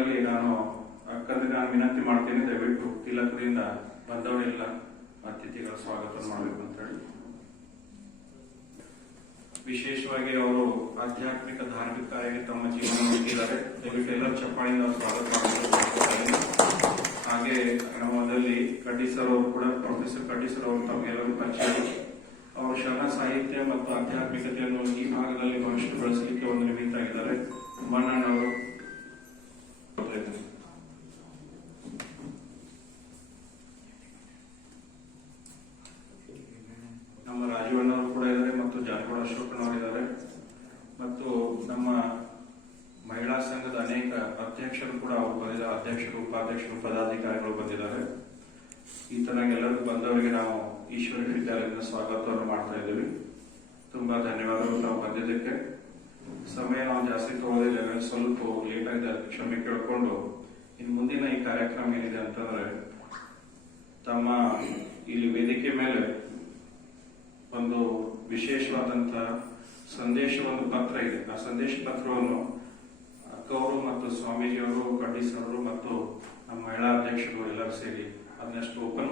ಪ್ರಾರಂಭದಲ್ಲಿ ನಾನು ಅಕ್ಕಂದ್ರೆ ನಾನು ವಿನಂತಿ ಮಾಡ್ತೇನೆ, ದಯವಿಟ್ಟು ತಿಲಕದಿಂದ ಬಂದವರೆಲ್ಲ ಅತಿಥಿಗಳ ಸ್ವಾಗತ ಮಾಡಬೇಕು ಅಂತ ಹೇಳಿ. ವಿಶೇಷವಾಗಿ ಅವರು ಆಧ್ಯಾತ್ಮಿಕ, ಧಾರ್ಮಿಕ ಕಾರ್ಯಕ್ಕೆ ತಮ್ಮ ಜೀವನ ನೀಡಿದ್ದಾರೆ ದಯವಿಟ್ಟು ಎಲ್ಲರೂ ಚಪ್ಪಾಳಿಯಿಂದ ಸ್ವಾಗತ ಹಾಗೆ ನಮ್ಮದಲ್ಲಿ ಕಡ್ಡಿ ಸರ್ ಅವರು ಕೂಡ, ಪ್ರೊಫೆಸರ್ ಕಡ್ಡಿಸರ್ ಅವರು ತಮಗೆಲ್ಲರೂ ಪರಿಚಯ ಅವರು ಶರಣ ಸಾಹಿತ್ಯ ಮತ್ತು ಆಧ್ಯಾತ್ಮಿಕತೆಯನ್ನು ಈ ಭಾಗದಲ್ಲಿ ಮನುಷ್ಯರು ಬೆಳೆಸಲಿಕ್ಕೆ ಒಂದು ನಿಮಿತ್ತ ಆಗಿದ್ದಾರೆ. ಮಣ್ಣಣ್ಣವರು ನಮ್ಮ ರಾಜೀವಣ್ಣವರು ಕೂಡ ಇದ್ದಾರೆ ಮತ್ತು ಜಾರಗೋಡ ಅಶೋಕನವರು ಇದ್ದಾರೆ ಮತ್ತು ನಮ್ಮ ಮಹಿಳಾ ಸಂಘದ ಅನೇಕ ಅಧ್ಯಕ್ಷರು ಕೂಡ ಅವರು ಬಂದಿದ್ದಾರೆ. ಅಧ್ಯಕ್ಷರು, ಉಪಾಧ್ಯಕ್ಷರು, ಪದಾಧಿಕಾರಿಗಳು ಬಂದಿದ್ದಾರೆ. ಈ ತರ ಎಲ್ಲರಿಗೂ ಬಂದವರಿಗೆ ನಾವು ಈಶ್ವರ ವಿದ್ಯಾಲಯದಿಂದ ಸ್ವಾಗತವನ್ನು ಮಾಡ್ತಾ ಇದ್ದೀವಿ. ತುಂಬಾ ಧನ್ಯವಾದಗಳು ನಾವು ಬಂದಿದ್ದಕ್ಕೆ. ಸಮಯ ನಾವು ಜಾಸ್ತಿ ತಗೊಳ್ಳೋದಿಲ್ಲ ಸ್ವಲ್ಪ ಲೇಟ್ ಆಗಿದೆ ಕ್ಷಮೆ ಕೇಳಿಕೊಂಡು ಇನ್ನು ಮುಂದಿನ ಈ ಕಾರ್ಯಕ್ರಮ ಏನಿದೆ ಅಂತಂದ್ರೆ ತಮ್ಮ ಇಲ್ಲಿ ವೇದಿಕೆ ಮೇಲೆ ಒಂದು ವಿಶೇಷವಾದಂತಹ ಸಂದೇಶ ಒಂದು ಪತ್ರ ಇದೆ. ಆ ಸಂದೇಶ ಪತ್ರವನ್ನು ಅಕ್ಕವರು ಮತ್ತು ಸ್ವಾಮೀಜಿಯವರು ಅವರು ಮತ್ತು ನಮ್ಮ ಮಹಿಳಾ ಅಧ್ಯಕ್ಷರು ಎಲ್ಲರೂ ಸೇರಿ ಅದನ್ನಷ್ಟು ಓಪನ್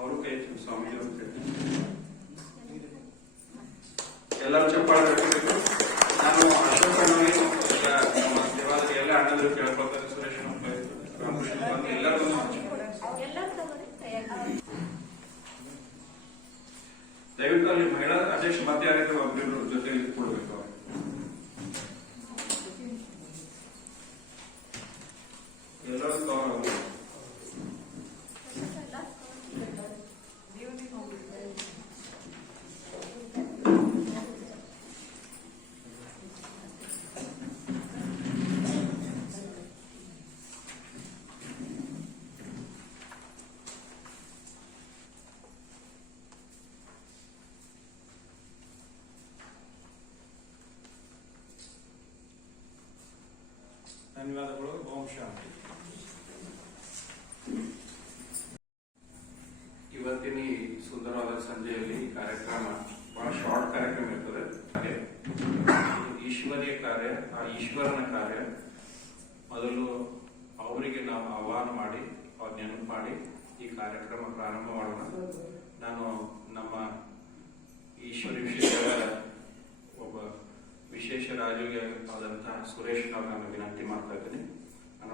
ಅವರು ಕೈ ಎತ್ತಿ, ಸ್ವಾಮೀಜಿ ಅವರು ಕೈ ಎತ್ತಿ. ಎಲ್ಲರೂ ಚಪ್ಪಾಳೆ ತಟ್ಟಬೇಕು. ನಾನು ಅಶೋಕ್ ಅಣ್ಣವರಿಗೆ ಮತ್ತು ಎಲ್ಲ ನಮ್ಮ ದೇವಾಲಯದ ಎಲ್ಲ ಅಣ್ಣಂದರು ಕೇಳ್ಕೊಳ್ತಾರೆ ಸುರೇಶ್ ಅಣ್ಣ, ರಾಮಕೃಷ್ಣ ಬಂದು ಎಲ್ಲರಿಗೂ ದಯವಿಟ್ಟು ಅಲ್ಲಿ ಮಹಿಳಾ ಅಧ್ಯಕ್ಷ ಮತ್ತೆ ಯಾರಿದ್ರು ಒಬ್ಬರಿಬ್ರು ಜೊತೆ ಕೊಡ್ಬೇಕು ಅವ್ರಿಗೆ. ಎಲ್ಲರೂ ಗೌರವ ಧನ್ಯವಾದಗಳು, ಓಂ ಶಾಂತಿ. ಇವತ್ತಿನ ಈ ಸುಂದರವಾದ ಸಂಜೆಯಲ್ಲಿ ಕಾರ್ಯಕ್ರಮ ಬಹಳ ಶಾರ್ಟ್ ಕಾರ್ಯಕ್ರಮ ಇರ್ತದೆ. ಈಶ್ವರಿಯ ಕಾರ್ಯ, ಆ ಈಶ್ವರನ ಕಾರ್ಯ ಮೊದಲು ಅವರಿಗೆ ನಾವು ಆಹ್ವಾನ ಮಾಡಿ ಅವ್ರ ನೆನಪು ಮಾಡಿ ಈ ಕಾರ್ಯಕ್ರಮ ಪ್ರಾರಂಭ ಮಾಡೋಣ. ನಾನು ನಮ್ಮ ಈಶ್ವರಿ ವಿಷಯಗಳ ಒಬ್ಬ ವಿಶೇಷ ರಾಜುಗೆ ಆದಂತಹ ಸುರೇಶ್ ನಾನು ವಿನಂತಿ ಮಾಡ್ತಾ ಇದ್ದೀನಿ. ನಾನು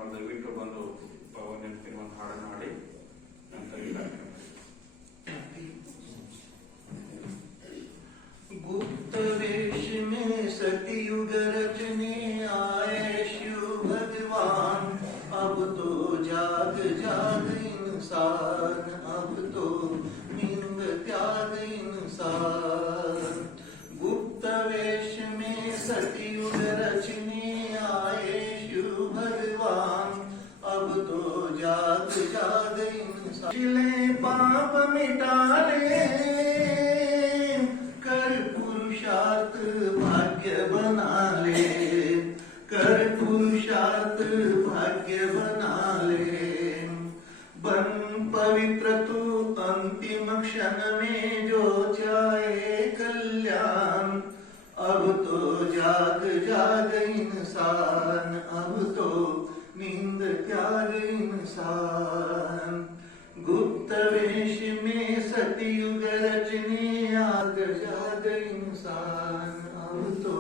पाप कर पुरुषार्थ भाग्य बना ले कर पुरुषार्थ भाग्य बना ले पवित्र तू अंतिम क्षण में जो चाहे कल्याण, अब तो जाग जाग इंसान, अब तो नींद त्याग इंसान। ಉತ್ತಮೇ ಶಿಮೆ ಸತಿಯುಗ ರಚನೆಯಾದ ಜಾದ ಇನ್ಸಾನ್ ಅವತು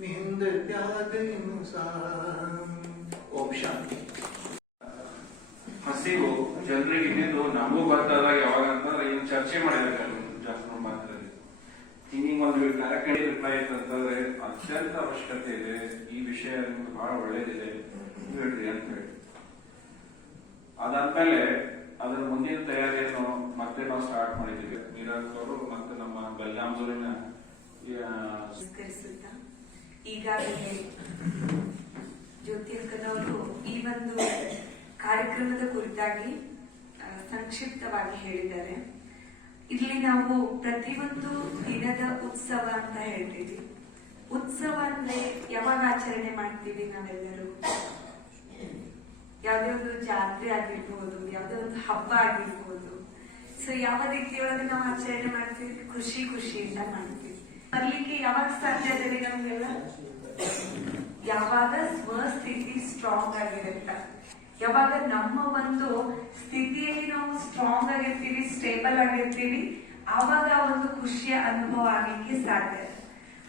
ನಿಂದ ತ್ಯಾದ ಇನ್ಸಾನ್ ಓಂ ಶಾಂತಿ. ಹಸಿವು ಜನರಿಗೆ ಇನ್ನಿದ್ದು ನಮಗೂ ಬರ್ತದ ಯಾವಾಗ ಅಂತಂದ್ರೆ ಇನ್ನು ಚರ್ಚೆ ಮಾಡಿದ್ರೆ ಜಾಸ್ತಿ ಭಾರತದಲ್ಲಿ ಹಿಂಗಿಂಗ್ ಒಂದು ಕಾರ್ಯಕ್ರಮ ರಿಪ್ಲೈ ಆಯ್ತು ಅಂತಂದ್ರೆ ಅತ್ಯಂತ ಅವಶ್ಯಕತೆ ಇದೆ. ಈ ವಿಷಯ ನಿಮ್ಗೆ ಬಹಳ ಒಳ್ಳೇದಿದೆ. ಹೇಳ್ರಿ ಅಂತ ಹೇಳಿ. ಅದಾದ್ಮೇಲೆ ಅದರ ಮುಂದಿನ ತಯಾರಿಯನ್ನು ಮತ್ತೆ ನಾವು ಸ್ಟಾರ್ಟ್ ಮಾಡಿದ್ದೀವಿ. ಮೀರಾಜ್ ಅವರು ಮತ್ತೆ ನಮ್ಮ ನಮಸ್ಕರಿಸುತ್ತಾ ಈಗಾಗಲೇ ಜ್ಯೋತಿರ್ಗದವರು ಈ ಒಂದು ಕಾರ್ಯಕ್ರಮದ ಕುರಿತಾಗಿ ಸಂಕ್ಷಿಪ್ತವಾಗಿ ಹೇಳಿದ್ದಾರೆ. ಇಲ್ಲಿ ನಾವು ಪ್ರತಿಯೊಂದು ದಿನದ ಉತ್ಸವ ಅಂತ ಹೇಳ್ತೀವಿ. ಉತ್ಸವ ಅಂದ್ರೆ ಯಾವಾಗ ಆಚರಣೆ ಮಾಡ್ತೀವಿ ನಾವೆಲ್ಲರೂ? ಯಾವ್ದೇ ಒಂದು ಜಾತ್ರೆ ಆಗಿರ್ಬೋದು, ಯಾವುದೇ ಒಂದು ಹಬ್ಬ ಆಗಿರ್ಬೋದು. ಸೊ ಯಾವ ರೀತಿಯೊಳಗೆ ನಾವು ಆಚರಣೆ ಮಾಡ್ತೀವಿ? ಖುಷಿ ಖುಷಿಯಿಂದ ಮಾಡ್ತೀವಿ. ಬರ್ಲಿಕ್ಕೆ ಯಾವಾಗ ಸಾಧ್ಯ ಇದೆ ನಮ್ಗೆಲ್ಲ? ಯಾವಾಗ ಸ್ವಸ್ಥಿತಿ ಸ್ಟ್ರಾಂಗ್ ಆಗಿರುತ್ತೆ. ಯಾವಾಗ ನಮ್ಮ ಒಂದು ಸ್ಥಿತಿಯಲ್ಲಿ ನಾವು ಸ್ಟ್ರಾಂಗ್ ಆಗಿರ್ತೀವಿ ಸ್ಟೇಬಲ್ ಆಗಿರ್ತೀವಿ, ಆವಾಗ ಒಂದು ಖುಷಿಯ ಅನುಭವ ಆಗಲಿಕ್ಕೆ ಸಾಧ್ಯ.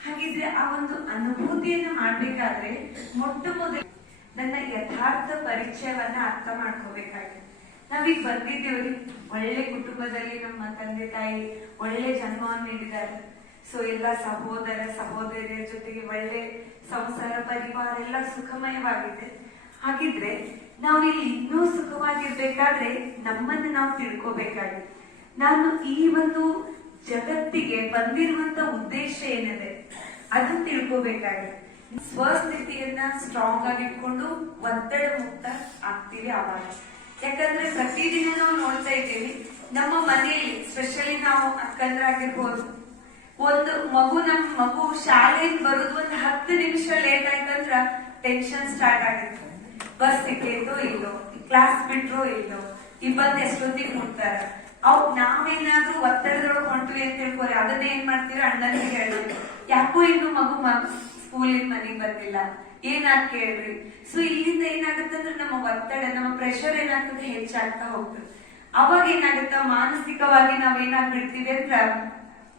ಹಾಗಿದ್ರೆ ಆ ಒಂದು ಅನುಭೂತಿಯನ್ನು ಮಾಡ್ಬೇಕಾದ್ರೆ ಮೊಟ್ಟ ಮೊದಲು ನನ್ನ ಯಥಾರ್ಥ ಪರಿಚಯವನ್ನ ಅರ್ಥ ಮಾಡ್ಕೋಬೇಕಾಗಿದೆ ನಾವೀಗ ಬಂದಿದ್ದೇವ್ರಿ ಒಳ್ಳೆ ಕುಟುಂಬದಲ್ಲಿ ನಮ್ಮ ತಂದೆ ತಾಯಿ ಒಳ್ಳೆ ಜನ್ಮವನ್ನು ನೀಡಿದ್ದಾರೆ. ಸೊ ಎಲ್ಲ ಸಹೋದರ ಸಹೋದರಿಯರ ಜೊತೆಗೆ ಒಳ್ಳೆ ಸಂಸಾರ, ಪರಿವಾರ ಎಲ್ಲ ಸುಖಮಯವಾಗಿದೆ. ಹಾಗಿದ್ರೆ ನಾವು ಇಲ್ಲಿ ಇನ್ನೂ ಸುಖವಾಗಿರ್ಬೇಕಾದ್ರೆ ನಮ್ಮನ್ನು ನಾವು ತಿಳ್ಕೋಬೇಕಾಗಿದೆ. ನಾನು ಈ ಒಂದು ಜಗತ್ತಿಗೆ ಬಂದಿರುವಂತ ಉದ್ದೇಶ ಏನಿದೆ? ಅದು ತಿಳ್ಕೋಬೇಕಾಗಿದೆ. ಸ್ವಸ್ಥಿತಿಯನ್ನ ಸ್ಟ್ರಾಂಗ್ ಆಗಿ ಇಟ್ಕೊಂಡು ಒತ್ತಡ ಮುಕ್ತ ಆಗ್ತೀವಿ ಆವಾಗ. ಯಾಕಂದ್ರೆ ಪ್ರತಿದಿನ ನಾವು ನೋಡ್ತಾ ಇದ್ದೀವಿ, ನಮ್ಮ ಮನೆಯಲ್ಲಿ ಸ್ಪೆಷಲಿ ನಾವು ಅಕ್ಕಂದ್ರಾಗಿರ್ಬೋದು, ಒಂದು ಮಗು ನಮ್ ಮಗು ಶಾಲೆಯಿಂದ ಬರೋದು ಒಂದು ಹತ್ತು ನಿಮಿಷ ಲೇಟ್ ಆಯ್ತಂದ್ರ ಟೆನ್ಷನ್ ಸ್ಟಾರ್ಟ್ ಆಗಿತ್ತು. ಬಸ್ ಸಿಕ್ಕೇತೋ ಇಲ್ಲೋ ಕ್ಲಾಸ್ ಬಿಟ್ರೋ ಇಲ್ಲೋ ಈ ಬಂದ್ ಎಷ್ಟೊತ್ತಿಗೆ ಮುಟ್ತಾರ. ಅವ್ ನಾವೇನಾದ್ರೂ ಒತ್ತಡದೊಳಗೆ ಹೊಂಟ್ವಿ ಅಂತ ತಿಳ್ಕೊರಿ. ಅದನ್ನ ಏನ್ ಮಾಡ್ತೀರಾ? ಅಣ್ಣನಿಗೆ ಹೇಳ್ರಿ. ಯಾಕೋ ಇನ್ನು ಮಗು ಮಗು ಸ್ಕೂಲಿಂದ ಮನೆಗ್ ಬಂದಿಲ್ಲ. ಏನಾಗ್ ಕೇಳ್ರಿ? ಸೊ ಇಲ್ಲಿಂದ ಏನಾಗುತ್ತೆ ಅಂದ್ರೆ ನಮ್ಮ ಒತ್ತಡ, ನಮ್ಮ ಪ್ರೆಷರ್ ಏನಾಗ್ತದೆ? ಹೆಚ್ಚಾಗ್ತಾ ಹೋಗ್ತದೆ. ಅವಾಗ ಏನಾಗುತ್ತ? ಮಾನಸಿಕವಾಗಿ ನಾವ್ ಏನಾಗ್ಬಿಡ್ತೀವಿ ಅಂದ್ರ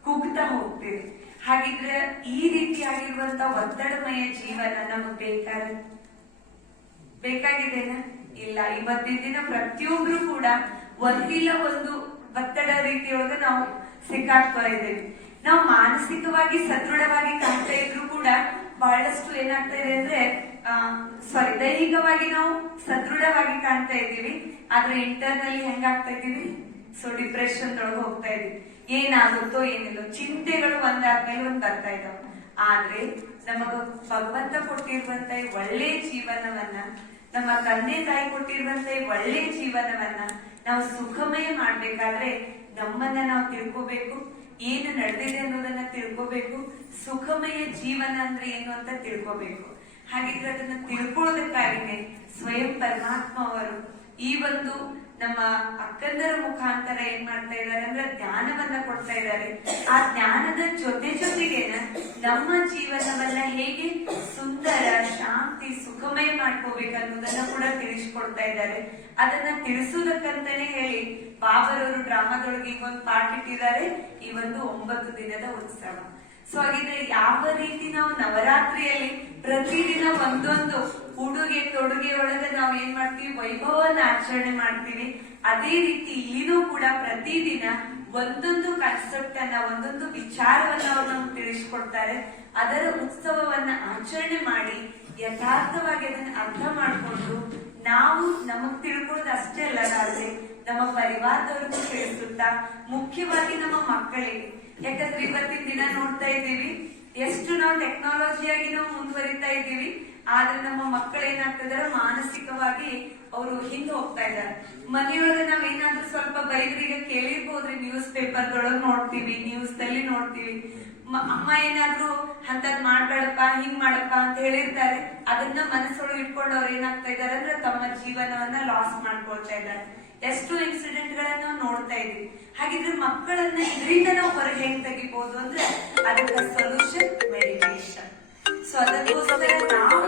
ಕುಗ್ತಾ ಹೋಗ್ತೀವಿ. ಹಾಗಿದ್ರೆ ಈ ರೀತಿಯಾಗಿರುವಂತ ಒತ್ತಡಮಯ ಜೀವನ ನಮಗ್ ಬೇಕಾದ ಬೇಕಾಗಿದೆನಾ? ಇಲ್ಲ ಇವತ್ತಿನ ದಿನ ಪ್ರತಿಯೊಬ್ರು ಕೂಡ ಒಂದಿಲ್ಲ ಒಂದು ಒತ್ತಡ ರೀತಿಯೊಳಗೆ ನಾವು ಸಿಕ್ಕಾಡ್ತಾ ಇದ್ದೇವೆ. ನಾವು ಮಾನಸಿಕವಾಗಿ ಸದೃಢವಾಗಿ ಕಾಣ್ತಾ ಇದ್ರು ಕೂಡ ಬಹಳಷ್ಟು ಏನಾಗ್ತಾ ಇದೆ ಅಂದ್ರೆ ಸಾರಿ ದೈಹಿಕವಾಗಿ ನಾವು ಸದೃಢವಾಗಿ ಕಾಣ್ತಾ ಇದ್ದೀವಿ, ಆದ್ರೆ ಇಂಟರ್ನಲ್ಲಿ ಹೆಂಗಾಗ್ತಾ ಇದೀವಿ ಸೊ ಡಿಪ್ರೆಷನ್ ಒಳಗೆ ಹೋಗ್ತಾ ಇದೀವಿ ಏನಾಗುತ್ತೋ ಏನಿಲ್ಲೋ, ಚಿಂತೆಗಳು ಒಂದಾದ್ಮೇಲೆ ಒಂದ್ ಬರ್ತಾ ಇದಾವೆ. ಆದ್ರೆ, ನಮಗ ಭಗವಂತ ಕೊಟ್ಟಿರುವಂತ ಒಳ್ಳೆ ಜೀವನವನ್ನ ನಮ್ಮ ತಂದೆ ತಾಯಿ ಕೊಟ್ಟಿರುವಂತ ಒಳ್ಳೆ ಜೀವನವನ್ನ ನಾವು ಸುಖಮಯ ಮಾಡ್ಬೇಕಾದ್ರೆ ನಮ್ಮನ್ನ ನಾವು ತಿಳ್ಕೋಬೇಕು, ಏನು ನಡೆದಿದೆ ಅನ್ನೋದನ್ನ ತಿಳ್ಕೋಬೇಕು, ಸುಖಮಯ ಜೀವನ ಅಂದ್ರೆ ಏನು ಅಂತ ತಿಳ್ಕೋಬೇಕು. ಹಾಗಿದ್ರೆ ಅದನ್ನ ತಿಳ್ಕೊಳ್ಳೋದಕ್ಕಾಗಿನೇ ಸ್ವಯಂ ಪರಮಾತ್ಮ ಅವರು ಈ ಒಂದು ನಮ್ಮ ಅಕ್ಕಂದರ ಮುಖಾಂತರ ಏನ್ ಮಾಡ್ತಾ ಇದ್ದಾರೆ ಅಂದ್ರೆ ಜ್ಞಾನವನ್ನ ಕೊಡ್ತಾ ಇದ್ದಾರೆ. ಆ ಜ್ಞಾನದ ಜೊತೆ ಜೊತೆಗೇನ ನಮ್ಮ ಜೀವನವನ್ನ ಹೇಗೆ ಸುಂದರ, ಶಾಂತಿ, ಸುಖಮಯ ಮಾಡ್ಕೋಬೇಕು ಅನ್ನೋದನ್ನ ಕೂಡ ತಿಳಿಸ್ಕೊಡ್ತಾ ಇದ್ದಾರೆ. ಅದನ್ನ ತಿಳಿಸುವುದಕ್ಕಂತಾನೆ ಹೇಳಿ ಬಾಬರವರು ಡ್ರಾಮಾದೊಳಗೆ ಈಗ ಒಂದು ಪಾಠ ಇಟ್ಟಿದ್ದಾರೆ. ಈ ಒಂದು ಒಂಬತ್ತು ದಿನದ ಉತ್ಸವ. ಸೊ ಹಾಗಿದ್ರೆ ಯಾವ ರೀತಿ ನಾವು ನವರಾತ್ರಿಯಲ್ಲಿ ಪ್ರತಿದಿನ ಒಂದೊಂದು ಉಡುಗೆ ತೊಡುಗೆ ಒಳಗೆ ನಾವು ಏನ್ ಮಾಡ್ತೀವಿ? ವೈಭವನ ಆಚರಣೆ ಮಾಡ್ತೀವಿ. ಅದೇ ರೀತಿ ಇಲ್ಲಿನೂ ಕೂಡ ಪ್ರತಿದಿನ ಒಂದೊಂದು ಕಾನ್ಸೆಪ್ಟ್ ಅನ್ನ, ಒಂದೊಂದು ವಿಚಾರವನ್ನ ಅವ್ರು ನಮ್ಗೆ ತಿಳಿಸ್ಕೊಡ್ತಾರೆ. ಅದರ ಉತ್ಸವವನ್ನ ಆಚರಣೆ ಮಾಡಿ ಯಥಾರ್ಥವಾಗಿ ಅದನ್ನ ಅರ್ಥ ಮಾಡಿಕೊಂಡು ನಾವು ನಮಗ್ ತಿಳ್ಕೊಳ್ಳೋದು ಅಷ್ಟೇ ಅಲ್ಲ ನಮ್ಮ ಪರಿವಾರದವ್ರಿಗೂ ತಿಳಿಸುತ್ತಾ, ಮುಖ್ಯವಾಗಿ ನಮ್ಮ ಮಕ್ಕಳಿಗೆ. ಯಾಕಂದ್ರೆ ಇವತ್ತಿನ ದಿನ ನೋಡ್ತಾ ಇದ್ದೀವಿ. ಎಷ್ಟು ನಾವು ಟೆಕ್ನಾಲಜಿಯಾಗಿ ನಾವು ಮುಂದುವರಿತಾ ಇದ್ದೀವಿ. ಆದ್ರೆ ನಮ್ಮ ಮಕ್ಕಳು ಏನಾಗ್ತಿದಾರೆ, ಮಾನಸಿಕವಾಗಿ ಅವರು ಹಿಂದೆ ಹೋಗ್ತಾ ಇದ್ದಾರೆ. ಮನೆಯೊಳಗೆ ನಾವ್ ಏನಾದ್ರೂ ಸ್ವಲ್ಪ ಬೈದ್ರಿಗೆ ಕೇಳಿರ್ಬೋದ್ರಿ ನ್ಯೂಸ್ ಪೇಪರ್ ಪೇಪರ್ದೊಳಗೆ ನೋಡ್ತೀವಿ ನ್ಯೂಸ್ ದಲ್ಲಿ ನೋಡ್ತೀವಿ. ಅಮ್ಮ ಏನಾದ್ರೂ ಅಂತದ್ ಮಾಡ್ಬೇಡಪ್ಪ, ಹಿಂಗ್ ಮಾಡಪ್ಪ ಅಂತ ಹೇಳಿರ್ತಾರೆ. ಅದನ್ನ ಮನಸ್ಸೊಳಗೆ ಇಟ್ಕೊಂಡು ಅವ್ರು ಏನಾಗ್ತಾ ಇದಾರೆ ಅಂದ್ರೆ ತಮ್ಮ ಜೀವನವನ್ನ ಲಾಸ್ ಮಾಡ್ಕೊಳ್ತಾ ಇದ್ದಾರೆ. ಎಷ್ಟು ಇನ್ಸಿಡೆಂಟ್ ಗಳನ್ನ ನೋಡ್ತಾ ಇದೀವಿ. ಹಾಗಿದ್ರೆ ಮಕ್ಕಳನ್ನ ಇದರಿಂದ ನಾವು ಹೊರಗೆ ಹೆಂಗ್ ತೆಗಿಬಹುದು ಅಂದ್ರೆ ಅದಕ್ಕೆ ಸೊಲ್ಯೂಷನ್ ಮೆಡಿಟೇಷನ್ ಸೊ ಅದಕ್ಕೋಸ್ಕರ ನಾವು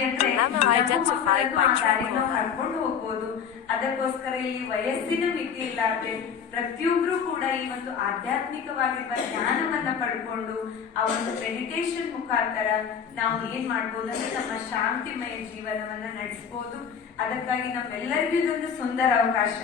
ಅಂದ್ರೆ ನಮ್ಮ ಮಕ್ಕಳನ್ನು ಆ ದಾರಿ ಕರ್ಕೊಂಡು ಅದಕ್ಕೋಸ್ಕರ ಇಲ್ಲಿ ವಯಸ್ಸಿನ ಮಿತಿ ಇಲ್ಲಾರ್ದೆ ಪ್ರತಿಯೊಬ್ರು ಕೂಡ ಈ ಒಂದು ಆಧ್ಯಾತ್ಮಿಕವಾಗಿರುವ ಜ್ಞಾನವನ್ನ ಪಡ್ಕೊಂಡು ಆ ಒಂದು ಮೆಡಿಟೇಷನ್ ಮುಖಾಂತರ ನಾವು ಏನ್ ಮಾಡ್ಬೋದು ಅಂದ್ರೆ ನಮ್ಮ ಶಾಂತಿಮಯ ಜೀವನವನ್ನ ನಡೆಸಬಹುದು ಅದಕ್ಕಾಗಿ ನಮ್ಮೆಲ್ಲರಿಗೂ ಇದೊಂದು ಸುಂದರ ಅವಕಾಶ.